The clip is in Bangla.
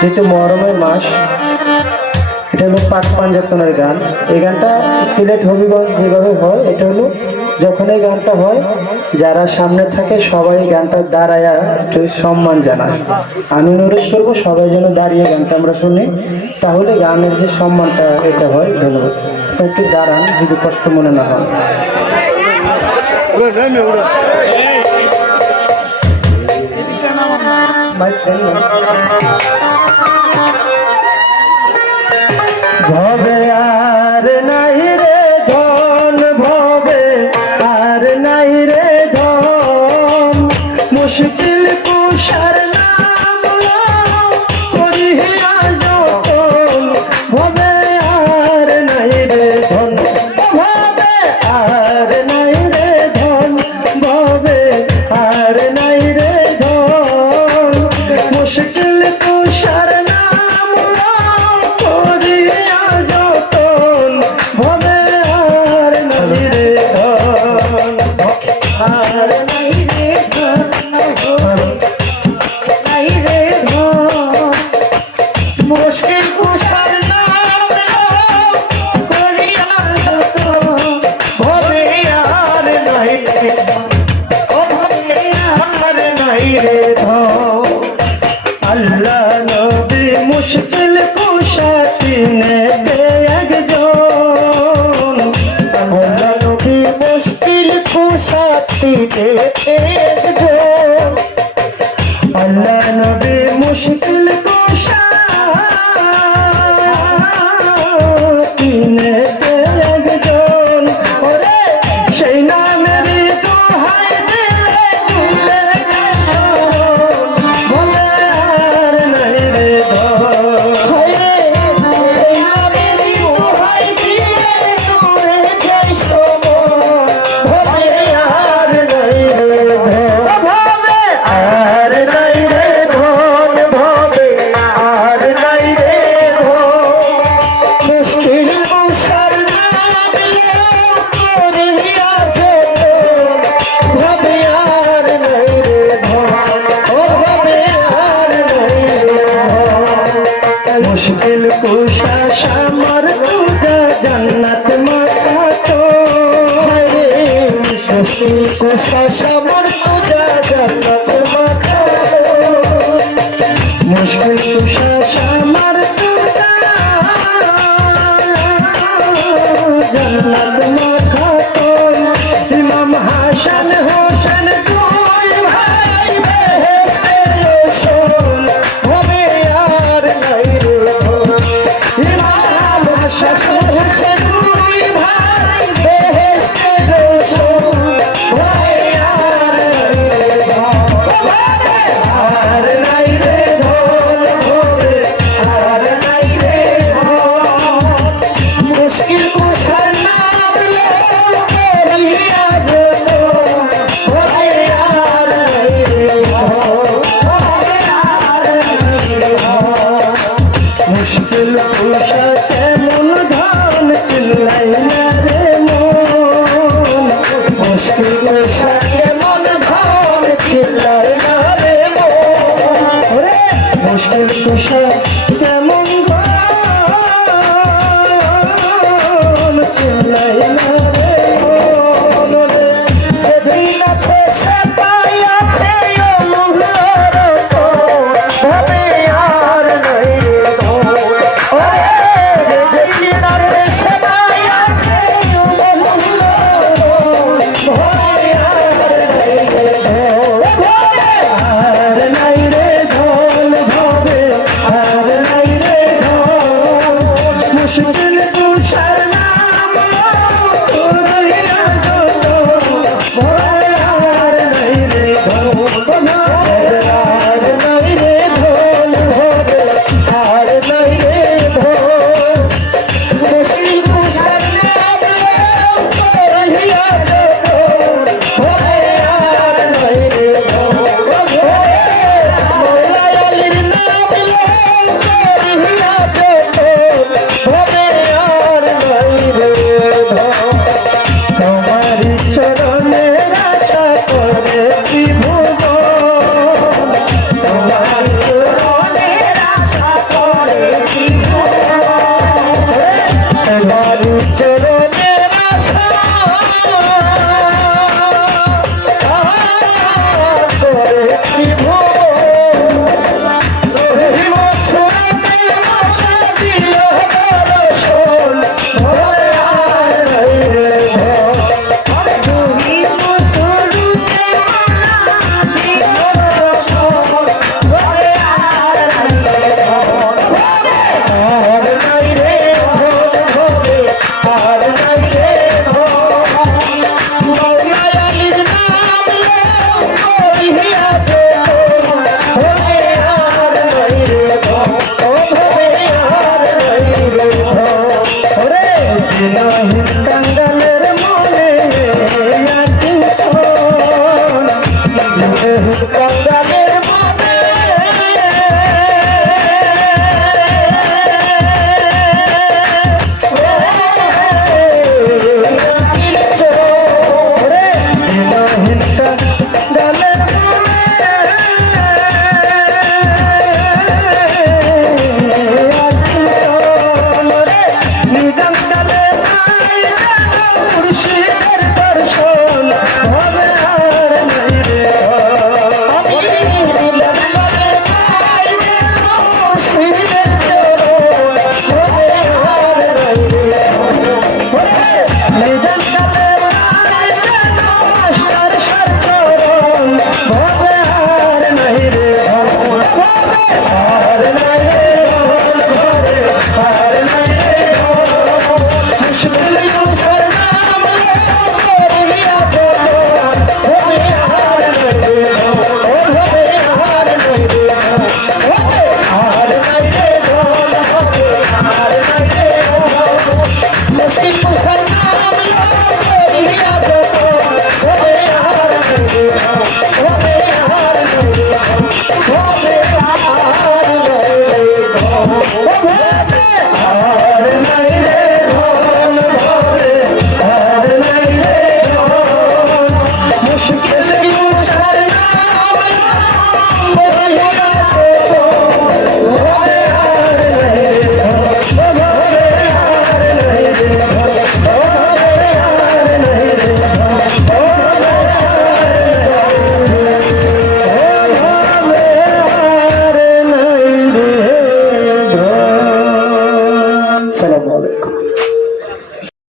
যেহেতু মহরমের মাস, এটা হলো পাক পাঞ্জাতনের গান। এই গানটা সিলেট হবিগঞ্জ যেভাবে হয়, এটা হলো যখন এই গানটা হয়, যারা সামনে থাকে সবাই গানটা দাঁড়ায় একটু সম্মান জানায়। আমি অনুরোধ করব সবাই যেন দাঁড়িয়ে গানটা আমরা শুনি, তাহলে গানের যে সম্মানটা, এটা হয়। ধন্যবাদ। একটু দাঁড়ান, যদি কষ্ট মনে না হয়। my Allah no be.